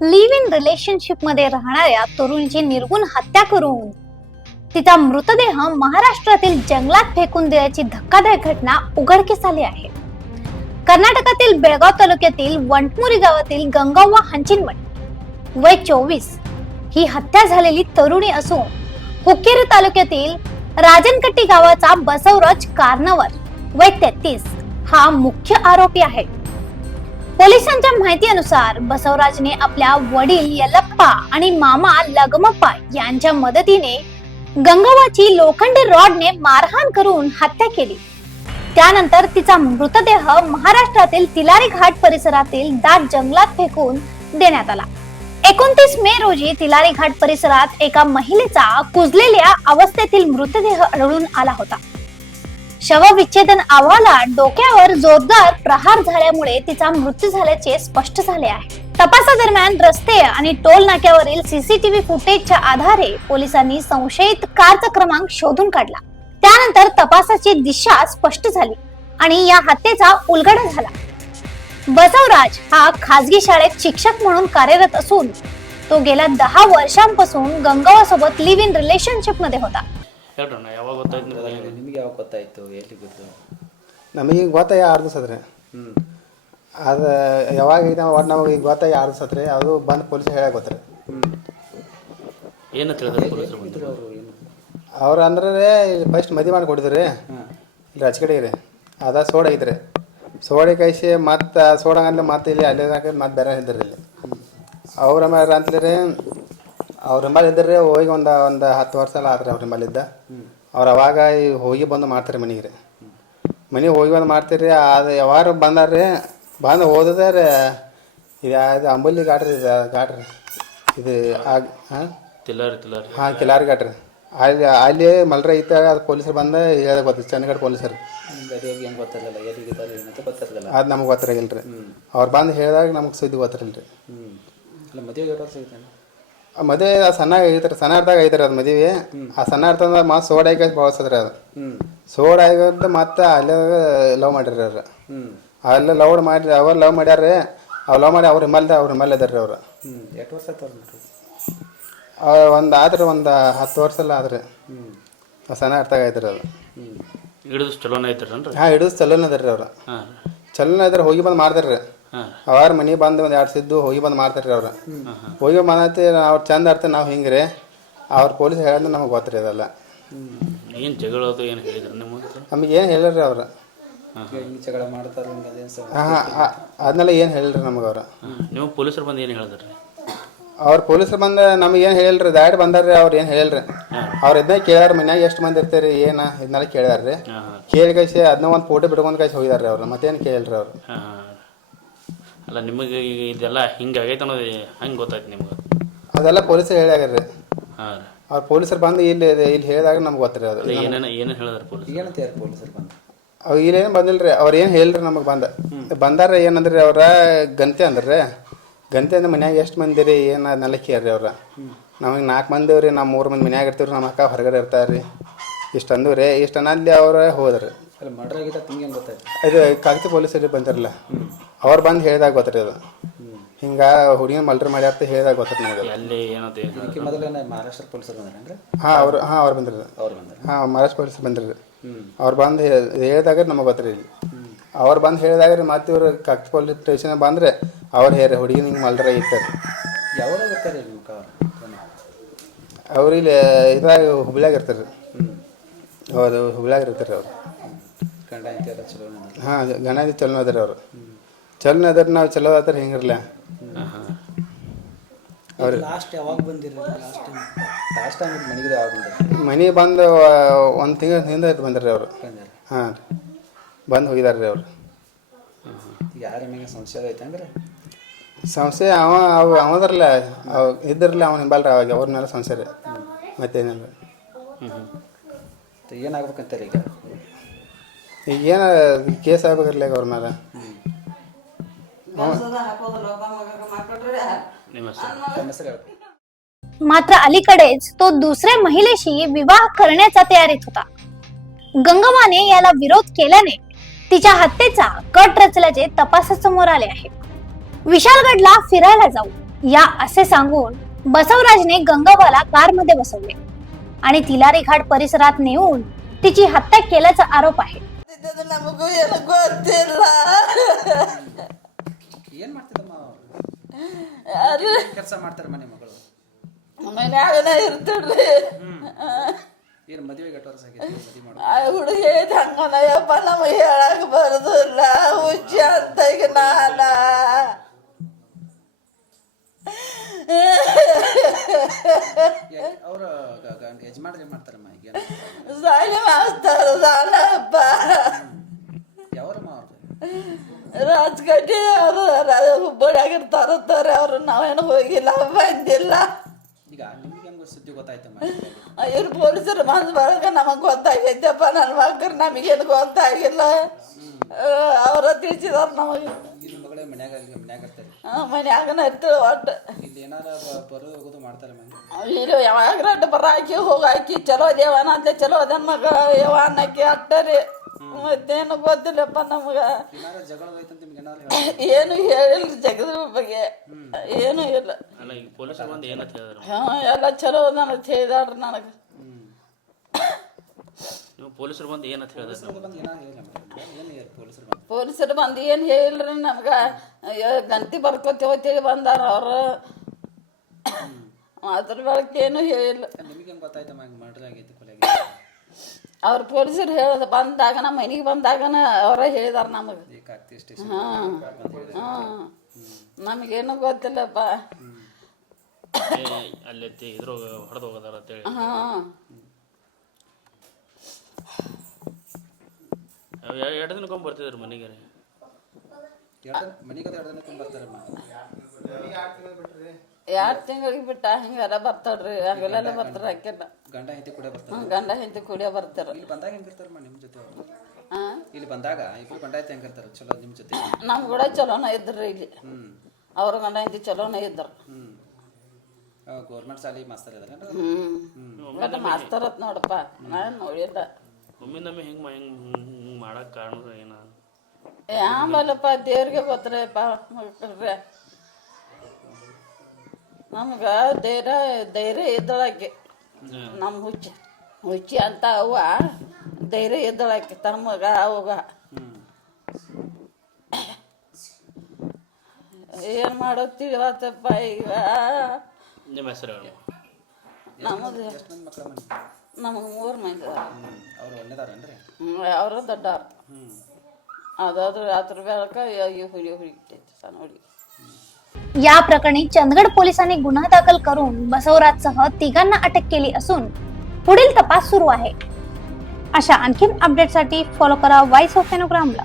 Live in relationship मध्ये राहणाऱ्या तरुणीची निर्गुण हत्या करून तिचा मृतदेह महाराष्ट्रातील जंगलात फेकून दिल्याची धक्कादायक घटना उघडकीस आली आहे. कर्नाटकातील बेळगाव तालुक्यातील वंटमुरी गावातील गंगाव्वा हंचिनमठ वय 24 ही हत्या झालेली तरुणी असून हुक्केरी तालुक्यातील राजनकट्टी गावाचा बसवराज कारनावर वय 33 हा मुख्य आरोपी आहे. पोलिसांच्या माहितीनुसार बसवराजने आपल्या वडील यल्लप्पा आणि मामा लगमप्पा यांच्या मदतीने गंगावाची लोखंडी रॉडने मारहाण करून हत्या केली. त्यानंतर तिचा मृतदेह महाराष्ट्रातील तिलारी घाट परिसरातील दाट जंगलात फेकून देण्यात आला. 29 मे रोजी तिलारी घाट परिसरात एका महिलेचा कुजलेल्या अवस्थेतील मृतदेह आढळून आला होता. शवविच्छेदन अहवालात डोक्यावर जोरदार प्रहार झाल्यामुळे तिचा मृत्यू झाल्याचे स्पष्ट झाले आहे. तपासादरम्यान रस्ते आणि टोल नाक्यावरील सीसीटीव्ही फुटेजच्या आधारे पोलिसांनी संशयित कारचा क्रमांक शोधून काढला. त्यानंतर तपासाची दिशा स्पष्ट झाली आणि या हत्येचा उलगडा झाला. बसवराज हा खासगी शाळेत शिक्षक म्हणून कार्यरत असून तो गेल्या 10 वर्षांपासून गंगावासोबत लिव्ह इन रिलेशनशिप मध्ये होता. ಯಾವಾಗ ಗೊತ್ತಾಯ್ತು ನಿಮಗೆ? ಯಾವಾಗ ಗೊತ್ತಾಯ್ತು? ಎಲ್ಲಿ ಗೊತ್ತು? ನಮಗೆ ಈಗ ಗೊತ್ತಾಗಿ 6 ದಿವಸ ಅದ್ರಿ. ಅದು ಯಾವಾಗ ಒಟ್ಟು ನಮಗೆ ಈಗ ಗೊತ್ತಾಗಿ 6 ದಿವಸ ಅದ್ರಿ. ಅದು ಬಂದು ಪೊಲೀಸ್ ಹೇಳಕ್ಕೆ ಗೊತ್ತ್ರಿ. ಏನು ತಿಳಿದ್ರು ಪೊಲೀಸರು ಬಂದರು? ಅವ್ರು ಅಂದ್ರೆ ಫಸ್ಟ್ ಮದುವೆ ಮಾಡಿ ಕೊಟ್ಟಿದ್ರಿ ಇಲ್ಲಿ ರಚಕಡೆಗೆ ರೀ. ಅದ ಸೋಡ ಐತ್ರಿ. ಸೋಡೆ ಕೈಸಿ ಮತ್ತು ಸೋಡಂಗಂದ್ರೆ ಮತ್ತೆ ಇಲ್ಲಿ ಅಲ್ಲೇ ಮತ್ತೆ ಬೇರೆ ಇದ್ರಿ ಇಲ್ಲಿ. ಅವ್ರ ಮೇಲೆ ಅಂತಲೇ ರೀ ಅವ್ರ ಎಂಬಲ್ಲಿ ಇದ್ದರೆ ಹೋಗಿ ಒಂದು 10 ವರ್ಷ ಎಲ್ಲ ಆತ್ರಿ ಅವ್ರ ಎಂಬಲ್ಲಿದ್ದ. ಅವ್ರು ಅವಾಗ ಹೋಗಿ ಬಂದು ಮಾಡ್ತಾರೆ ಮನೆಗೆ ರೀ. ಮನೆಗೆ ಹೋಗಿ ಬಂದು ಮಾಡ್ತೀರಿ. ಅದು ಯಾವಾಗ ಬಂದಾರ್ರಿ ಬಂದು ಓದಿದೆ ರೀ. ಇದು ಅಂಬಲಿ ಘಾಟ್ರಿ. ಇದು ಘಾಟ್ರಿ ಇದು ಹಾಂ ಕಿಲಾರಿ ಘಾಟ್ರಿ. ಅಲ್ಲಿ ಮಲ್ರ ಐತೆ. ಅದು ಪೊಲೀಸರು ಬಂದು ಹೇಳೋದು ಗೊತ್ತಿತ್ತು, ಚನ್ನಗಢ ಪೊಲೀಸರು. ಅದು ನಮ್ಗೆ ಗೊತ್ತಿರಗಿಲ್ಲ ರೀ. ಅವ್ರು ಬಂದು ಹೇಳಿದಾಗ ನಮ್ಗೆ ಸುದ್ದಿ ಗೊತ್ತಿರಲ್ಲ ರೀ. ಮದುವೆ ಸಣ್ಣ ಐತ್ರಿ. ಸಣ್ಣ ಇರ್ದಾಗ ಐತ್ರಿ ಅದು ಮದುವೆ. ಆ ಸಣ್ಣ ಇರ್ತಂದ್ರೆ ಮತ್ತೆ ಸೋಡ ಹಾಕಿ ಬಳಸದ್ರಿ. ಅದು ಸೋಡ ಆಗಿದ್ದು ಮತ್ತೆ ಅಲ್ಲೇ ಲವ್ ಮಾಡಿರಿ ಅವ್ರು. ಅಲ್ಲೇ ಲವ್ ಮಾಡಿ ಅವ್ರು ಲವ್ ಮಾಡ್ಯಾರ್ರಿ. ಅವ್ರು ಲವ್ ಮಾಡಿ ಅವ್ರ ಹಿಮಾಲಯ ಇದಾರ್ರಿ ಅವ್ರು. ಎಷ್ಟು ವರ್ಷ ಒಂದು ಆದ್ರಿ ಒಂದು 10 ವರ್ಷ ಎಲ್ಲ ಆದ್ರಿ. ಸಣ್ಣ ಇರ್ತಾಗ ಐತ್ರಿ ಅದು. ಹಿಡಿದು ಚಲೋನ ಐತ್ರಿ? ಹಾಂ ಹಿಡಿದು ಚಲೋನ ಅದಾರ್ರಿ ಅವ್ರು. ಚಲೋನ ಇದ್ರೆ ಹೋಗಿ ಬಂದು ಮಾಡ್ತಾರ್ರಿ. ಅವ್ರ ಮನೆಗೆ ಬಂದು ಒಂದು 2 ಸಿದ್ದು ಹೋಗಿ ಬಂದು ಮಾಡ್ತಾರ್ರಿ ಅವ್ರು. ಹೋಗಿ ಬಂದೈತಿ ಅವ್ರು ಚಂದ ಇರ್ತೀವಿ ನಾವು ಹಿಂಗೆ ರೀ. ಅವ್ರು ಪೊಲೀಸ್ ಹೇಳಿದ್ರೆ ನಮಗೆ ಗೊತ್ತಿರಿ ಅದೆಲ್ಲ. ಏನು ಜಗಳದು ಏನು ಹೇಳಿದ್ರು ನಿಮಗೆ? ನಮಗೆ ಏನು ಹೇಳಿರಿ ಅವ್ರು. ಜಗಳ ಮಾಡ್ತಾರೆ ಅದನ್ನೆಲ್ಲ ಏನು ಹೇಳಿರಿ ನಮಗೆ ಅವ್ರು. ನೀವು ಪೊಲೀಸರು ಬಂದು ಏನು ಹೇಳಿದ್ರಿ? ಅವ್ರು ಪೊಲೀಸರು ಬಂದು ನಮಗೆ ಏನು ಹೇಳಿರಿ. ದಾಡಿ ಬಂದಾರ್ರಿ. ಅವ್ರು ಏನು ಹೇಳಿರಿ. ಅವ್ರು ಇದನ್ನ ಕೇಳ್ಯಾರ ಮನ್ಯಾಗ ಎಷ್ಟು ಮಂದಿ ಇರ್ತೀರಿ ಏನು ಇದನ್ನೆಲ್ಲ ಕೇಳ್ಯಾರ್ರಿ. ಕೇಳಿ ಕೈಸಿ ಅದನ್ನ ಒಂದು ಫೋಟೋ ಬಿಟ್ಕೊಂಡು ಕೈಸಿ ಹೋಗಿದಾರ್ರಿ ಅವ್ರು. ಮತ್ತೇನು ಕೇಳಿರಿ ಅವ್ರು. ಅಲ್ಲ ನಿಮಗೆ ಇದೆಲ್ಲ ಹಿಂಗೆ ಆಗೈತೆ ಅನ್ನೋದು ಹಂಗೆ ಗೊತ್ತಾಯ್ತು ನಿಮ್ಗೆ? ಅದೆಲ್ಲ ಪೊಲೀಸರು ಹೇಳ್ಯಾಗ್ರಿ. ಹಾಂ ಅವ್ರು ಪೊಲೀಸರು ಬಂದು ಇಲ್ಲಿ ಹೇಳಿದಾಗ ನಮ್ಗೆ ಗೊತ್ತಿರಿ. ಅದು ಏನೇನು ಹೇಳಿದಾರೆ ಪೊಲೀಸರು ಬಂದು? ಅವ್ರು ಇಲ್ಲೇನು ಬಂದಿಲ್ಲ ರೀ. ಅವ್ರು ಏನು ಹೇಳಿರಿ ನಮಗೆ ಬಂದಾರ ಏನಂದ್ರಿ ಅವ್ರ ಗಂತೆ ಅಂದ್ರಿ. ಗಂತೆ ಅಂದ್ರೆ ಮನ್ಯಾಗ ಎಷ್ಟು ಮಂದಿ ರೀ ಏನು ಅದನ್ನೆಲ್ಲ ಕೇಳ್ರಿ ಅವ್ರ. ನಮಗೆ 4 ಮಂದಿ ರೀ. ನಾವು 3 ಮಂದಿ ಮನ್ಯಾಗ ಇರ್ತೀವಿ. ನಮ್ಮ ಅಕ್ಕ ಹೊರಗಡೆ ಇರ್ತಾರೆ ರೀ. ಇಷ್ಟು ಅಂದು ರೀ. ಇಷ್ಟು ಅನ್ನಲ್ಲಿ ಅವ್ರು ಹೋದ್ರಿ. ಇದು ಕಾಗತಿ ಪೊಲೀಸರಿಗೆ ಬಂದಿರಲ್ಲ. ಅವ್ರು ಬಂದು ಹೇಳಿದಾಗ ಗೊತ್ತಿರಿ ಅದು. ಹಿಂಗೆ ಹುಡುಗಿನ ಮಲ್ರಿ ಮಾಡ್ಯಾರ್ತ ಹೇಳಿದಾಗ ಗೊತ್ತಿರಿ ನಮಗೆ. ಅಲ್ಲಿ ಏನೋ ಮಹಾರಾಷ್ಟ್ರ ಪೊಲೀಸರು ಬಂದ್ರಿ? ಅವ್ರು ಬಂದ್ರಿ. ಮಹಾರಾಷ್ಟ್ರ ಪೊಲೀಸರು ಬಂದ್ರಿ. ಅವ್ರು ಬಂದು ಹೇಳಿದಾಗ ನಮಗೆ ಗೊತ್ತಿರಿ. ಇಲ್ಲಿ ಅವ್ರು ಬಂದು ಹೇಳಿದಾಗ ರೀ ಮತ್ತೆ ಇವ್ರು ಕಾಗತಿ ಪೊಲೀಸ್ ಸ್ಟೇಷನ್ ಬಂದ್ರೆ ಅವ್ರು ಹೇಳಿ ಹುಡುಗಿನ ಹಿಂಗೆ ಮಲ್ರ ಇರ್ತಾರೆ. ಅವ್ರು ಇಲ್ಲಿ ಇದ್ರಾಗ ಹುಬ್ಳ್ಯಾಗ ಇರ್ತಾರೆ ರೀ. ಹೌದು ಹುಬ್ಳ್ಯಾಗ ಇರ್ತಾರೆ ಅವ್ರು. ಹಾಂ ಗಂಡ ಚಲೋ ಅದಾರ ಅವ್ರು. ಚಲೋ ಅದಾರ. ನಾವು ಚಲೋ ಅದಾರ ಹಿಂಗಿರಲ್ಲ ಅವ್ರು. ಮನೆಗೆ ಬಂದು 1 ತಿಂಗಳ ಹಿಂದೆ ಬಂದ್ರಿ ಅವ್ರು. ಹಾಂ ಬಂದು ಹೋಗಿದಾರ ರೀ ಅವ್ರು. ಸಂಶಯ ಅವದ್ರಲ್ಲ ಇದ್ರಲ್ಲ ಅವನ ಹಿಂಬಲ್ರಿ. ಅವಾಗ ಅವ್ರ ಮೇಲೆ ಸಂಶಯ ರೀ. ಮತ್ತೇನಿಲ್ಲ. ಏನಾಗ್ಬೇಕಂತಾರೆ ಈಗ ಏನು ಕೇಸ್ ಆಗ್ಬೇಕಿರ್ಲಿ ಅವ್ರ ಮೇಲೆ. मात्र अलीकडेच तो दुसऱ्या महिलेशी विवाह करण्याचा तयारीत होता. गंगव्वाने याला विरोध केल्याने तिच्या हत्येचा कट रचल्याचे तपासासमोर आले आहे. विशालगडला फिरायला जाऊ या असे सांगून बसवराजने गंगाबाला कारमध्ये बसवले आणि तिलारी घाट परिसरात नेऊन तिची हत्या केल्याचा आरोप आहे. ನಮಗೂ ಏನು ಗೊತ್ತಿಲ್ಲ. ಏನ್ ಮಾಡ್ತಿದ್ದಮ್ಮ ಯಾರು ಕೆಲಸ ಮಾಡ್ತಾರೆ ಮನೆ ಮಗಳು? ಮನ್ಯಾಗನ ಇರ್ತಿಡ್ರಿ. ಏನು ಮದುವೆ ಗಟ್ಟ ವರ್ಷ ಆಗೈತೆ ಮದುವೆ ಮಾಡೋ? ಆ ಹುಡುಗಿ ಹೇಳಿದ ಹಂಗನಯ್ಯಪ್ಪ ನಮಗೆ ಹೇಳಕ್ ಬರೋದಿಲ್ಲ, ಹುಚ್ಚ ಅಂತ ಈಗ ನಾನ. ಅವ್ರ ಯಜಮಾನ್ರು ಏನ್ ಮಾಡ್ತಾರಮ್ಮ ಈಗ? ಸಾಲಿ ಮಾಸ್ತರ ಸಾಲಪ್ಪ. ಯಾವರಮ್ಮ ಅವ್ರು? ರಾಜಕಟ್ಟಿ ಅವರು ಹುಬ್ಬಳ್ಳಿಯಾಗಿರ್ತಾರ ಅವ್ರು. ನಾವೇನು ಹೋಗಿಲ್ಲ, ಬಂದಿಲ್ಲ. ಈಗ ನಿಮ್ಗೆ ಹೆಂಗ ಸುದ್ದಿ ಗೊತ್ತಾಯ್ತಮ್ಮ? ಇವ್ರು ಪೊಲೀಸರು ಬಂದ ಬಳಿಕ ನಮಗ್ ಗೊತ್ತಾಗೈತಪ್ಪ. ನನ್ನ ಮಕ್ಕಳು ನಮಗೇನು ಗೊತ್ತಾಗಿಲ್ಲ, ಅವರ ತಿಳಿಸಿದಾರ ನಮಗೆ. ಇಲ್ಲಿ ಮಗಳೇ ಮನ್ಯಾಗ ಇರ್ತಾರೆ? ಮನ್ಯಾಗನ ಇರ್ತೇವೆ ಒಟ್ಟು. ಇಲ್ಲಿ ಏನಾರ ಬರೋದು ಹೋಗೋದು ಮಾಡ್ತಾರೆ ಮನೆ? ಇಲ್ಲಿ ಯಾವಾಗ ರಡ್ಡು ಬರಾಕಿ ಹೋಗಾಕಿ ಚಲೋ ದೇವನ ಅಂತ ಚಲೋ ಅದನ್ ಮಗ ಯವ ಅನ್ನಕ್ಕೆ ಅಟ್ಟರಿ. ಮತ್ತೇನು ಗೊತ್ತಿಲ್ಲಪ್ಪ ನಮಗ. ಏನಾರ ಜಗಳ ಐತಂತ ನಿಮ್ಗೆ ಏನಾರ ಏನು ಹೇಳಿಲ್ಲ ಜಗದ್ರ ಬಗ್ಗೆ, ಏನು ಇಲ್ಲ. ಅಲ್ಲ ಈಗ ಪೊಲೀಸರು ಬಂದು ಏನಂತ ಹೇಳಿದ್ರು? ಹಾ ಎಲ್ಲ ಚಲೋ ಅದ ಹೇಳಿದಾಡ್ರಿ ನನಗೆ. ನೀವು ಪೊಲೀಸರು ಬಂದು ಏನಂತ ಹೇಳಿದ್ರು? ಬಂದು ಏನಾರ ಹೇಳಿ ಪೊಲೀಸರು ಬಂದು ಪೊಲೀಸರು ಬಂದು ಏನು ಹೇಳಿಲ್ರಿ ನಮ್ಗ. ಗಂತಿ ಬರ್ಕೋತೇವತ್ತೇಳಿ ಬಂದಾರ ಅವ್ರು. ಅದ್ರ ಬಳಕೆ ಏನು ಹೇಳಿಲ್ಲ. ನಿಮಗೆ ಹೆಂಗೆ ಗೊತ್ತಾಯ್ತಮ್ಮ ಹಿಂಗೆ ಮರ್ಡರ್ ಆಗೈತಿ, ಕೊಲೆ ಆಗೈತಿ? ಅವ್ರು ಪೊಲೀಸರು ಹೇಳದ ಬಂದಾಗ ನಮ್ಮ ಮನೆಗೆ ಬಂದಾಗನ ಅವರ ಹೇಳಿದಾರ ನಮಗೆ. ಈ ಕಾರ್ತಿ ಸ್ಟೇಷನ್ ನಮಗೇನು ಗೊತ್ತಿಲ್ಲಪ್ಪ. ಅಲ್ಲಿ ಇದ್ರ ಹೊಡೆದು ಹೋಗೋದಾರ ಅಂತೇಳಿ. ಎರಡು ದಿನಕ್ಕೊಮ್ಮೆ ಬರ್ತಿದ್ರು ಮನೆಗೆ? ಮನೆಗೆ 2 ದಿನಕ್ಕೆ ಬರ್ತಾರಮ್ಮ. 2 ತಿಂಗಳಿಗೆ ಬಿಟ್ಟ ಹಿಂಗೆಲ್ಲ ಬರ್ತಾಳ್ರಿ. ಹಂಗೆಲ್ಲ ಬರ್ತಾರ. ಹಾಕಿಲ್ಲ ಗಂಡ ಹೆಂಡತಿ ಕೂಡ ಬರ್ತಾರೆ? ಗಂಡ ಹೆಂಡತಿ ಕುಡಿಯೋ ಬರ್ತಾರ. ಇಲ್ಲಿ ಬಂದಾಗ ಹೆಂಗಿರ್ತಾರಮ್ಮ ನಿಮ್ಮ ಜೊತೆ? ಇಲ್ಲಿ ಬಂದಾಗ ಇಬ್ರು ಗಂಡ ಹೆಂಡತಿ ಹೆಂಗಿರ್ತಾರೆ? ಚಲೋ ನಿಮ್ಮ ಜೊತೆ? ನಮ್ ಕೂಡ ಚಲೋನ ಇದ್ರಿ ಇಲ್ಲಿ. ಅವ್ರ ಗಂಡ ಹೆಂಡತಿ ಚಲೋನ ಇದ್ರು. ಗೌರ್ಮೆಂಟ್ ಶಾಲೆ ಮಾಸ್ತರ್ ಇದಾರೆ? ಮತ್ತೆ ಮಾಸ್ತರ್ ಅತ್ ನೋಡಪ್ಪ, ನಾನು ನೋಡಿಲ್ಲ. ಒಮ್ಮಿಂದೊಮ್ಮೆ ಹಿಂಗೆ ಮಾಡಕ್ಕೆ ಕಾರಣ ಏನ? ಆಮೇಲಪ್ಪ ದೇವ್ರಿಗೆ ಗೊತ್ತರಪ್ಪ ಮಕ್ಕಳ್ರೆ. ನಮ್ಗ ಧೈರ್ಯ ಇದ್ದಳಾಕೆ. ನಮ್ಮ ಹುಚ್ಚಿ ಅಂತ ಅವ್ವ ಧೈರ್ಯ ಇದ್ದಳಾಕೆ ತಮ್ಮಗ ಅವಾಗ. ಏನ್ ಮಾಡೋದು ತಿಳಿವತ್ತಪ್ಪ ಈಗ. ನಿಮ್ಮ ಹೆಸರು ಹೇಳು. ನಮದು ಎಷ್ಟು ಮಂದಿ ಮಕ್ಕಳ ಮನೆ? ನಮಗೆ 3 ಮಂದಿ. ಅವ್ರು ಒಳ್ಳೆದಾರೇನ್ರಿ? ಅವರು ದೊಡ್ಡವ್ರು. ಅದಾದ್ರೂ ಅದ್ರ ಬೆಳಕ ಹುಡುಗಿಟ್ಟೈತಿ ಸಣ್ಣ ಹುಡುಗಿ. या प्रकरणी चंदगड पोलिसांनी गुन्हा दाखल करून बसवराजसह तिघांना अटक केली असून पुढील तपास सुरू आहे. अशा आणखीन अपडेटसाठी फॉलो करा व्हॉइस ऑफ फेनोग्रामला.